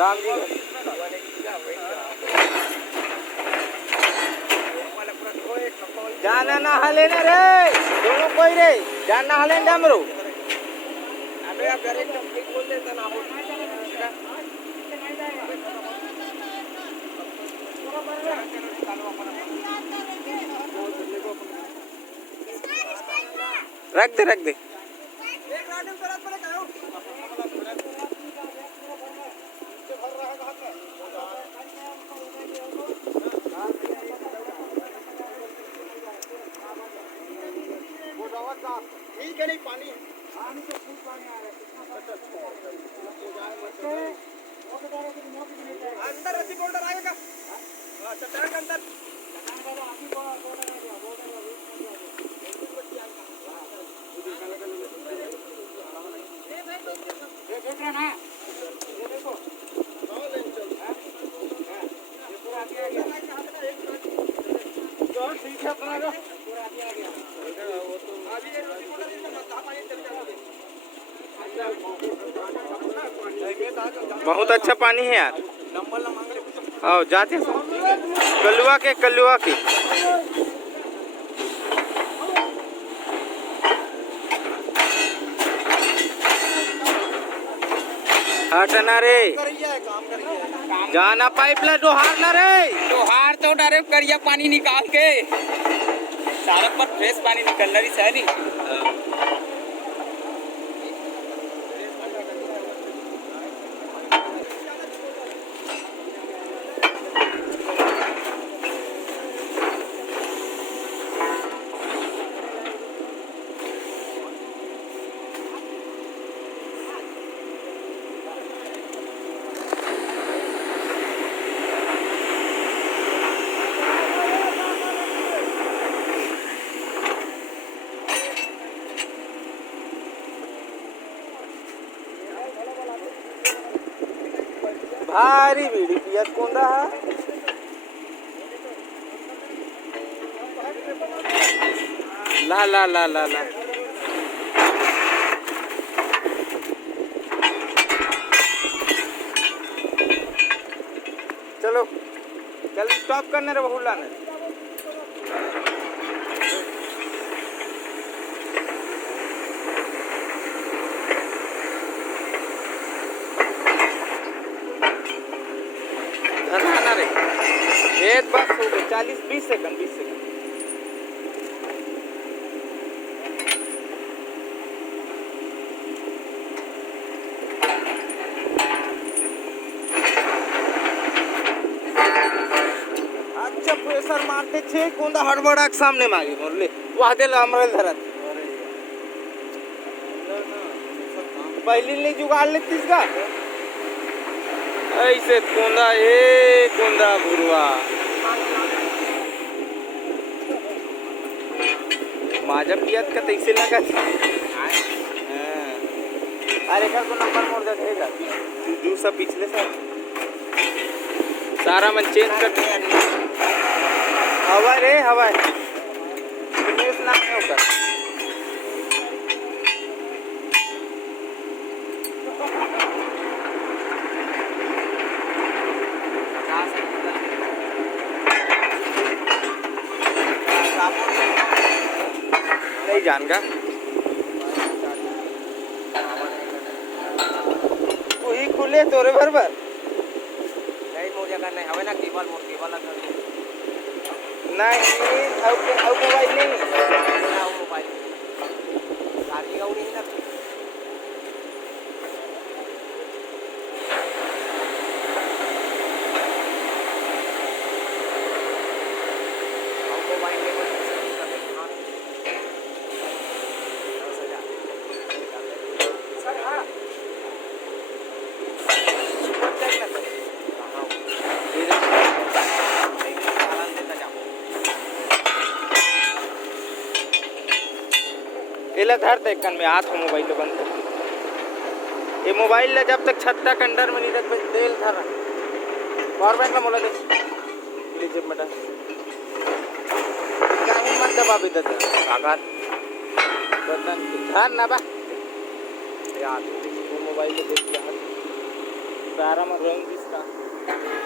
राम जी जाना ना हले ना रे दोनों कोई रे जाना हले डमरू अबे आप घर एकदम ठीक बोल देता ना रख दे ठीक है नहीं पानी से खूब पानी आ रहा है अंदर रस्सी बोल्डर आएगा चट्टान के अंदर ठीक है अपना बहुत अच्छा पानी है यार आओ जाते कलुआ के हटना रे जाना पाइपलाइन डोहार ना रे हार तो डायरेक्ट करिया पानी निकाल के सड़क पर फ्रेश पानी निकलना रही है नहीं भारी बीड़ी पियत कोंदा ला ला ला ला ला चलो चल स्टॉप करने रे बहुला ने एक बस हो गई 40-20 सेकंड अच्छा प्रेशर मारते छे कोंदा हड़बड़ा के सामने मांगे बोले वहां दे अमरल धरत पहली नहीं जुगाड़ लेती इसका ऐसे कोंदा बुरवा माझा पियत का तैसे लगा अरे घर को नंबर मोड़ दे देगा तू सब पिछले सारा मन चेंज कर हवा रे हवा दिनेश नाम है होगा नहीं जान का वही खुले तोरे भर नहीं मोर जगह नहीं हवे ना केबल लगा नहीं अब मोबाइल नहीं ना मोबाइल गाड़ी गाउडी ना एला धर तेकन में हाथ मोबाइल बंद कर ये मोबाइल ला जब तक छत्ता के अंदर में नहीं रख तेल धर पावर बैंक ला मोला दे लीजिए बेटा कहीं मत दबा भी दे आघात बटन धर ना बा यार वो मोबाइल ले देख तारा में रंग दिसता